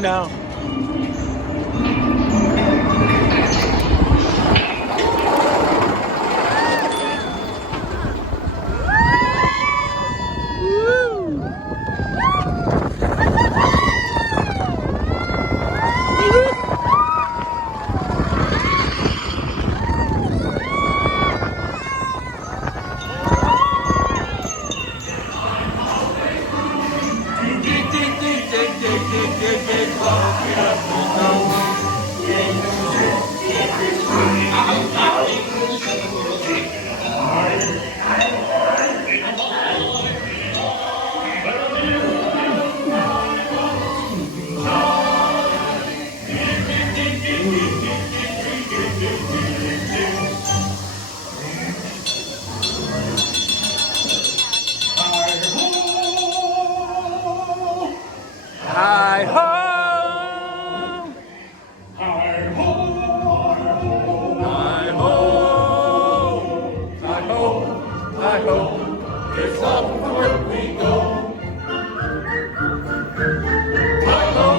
No. Hi ho! Hi ho! Hi ho! Hi ho! Hi ho! It's off to work we go. Hi ho!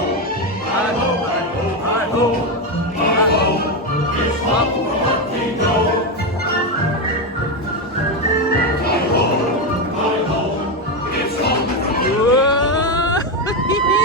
Hi ho! Hi ho! Hi ho! Hi ho! It's off to work we go. Hi ho! Hi ho! It's off to work we go.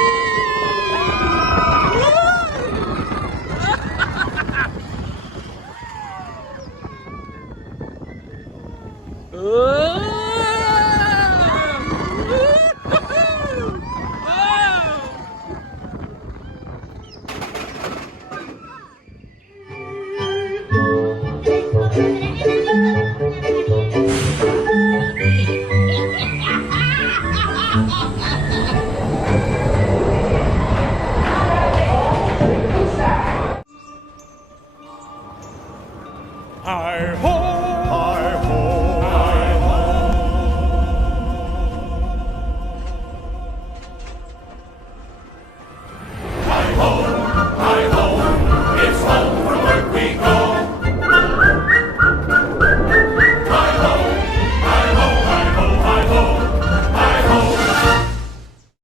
Hi ho!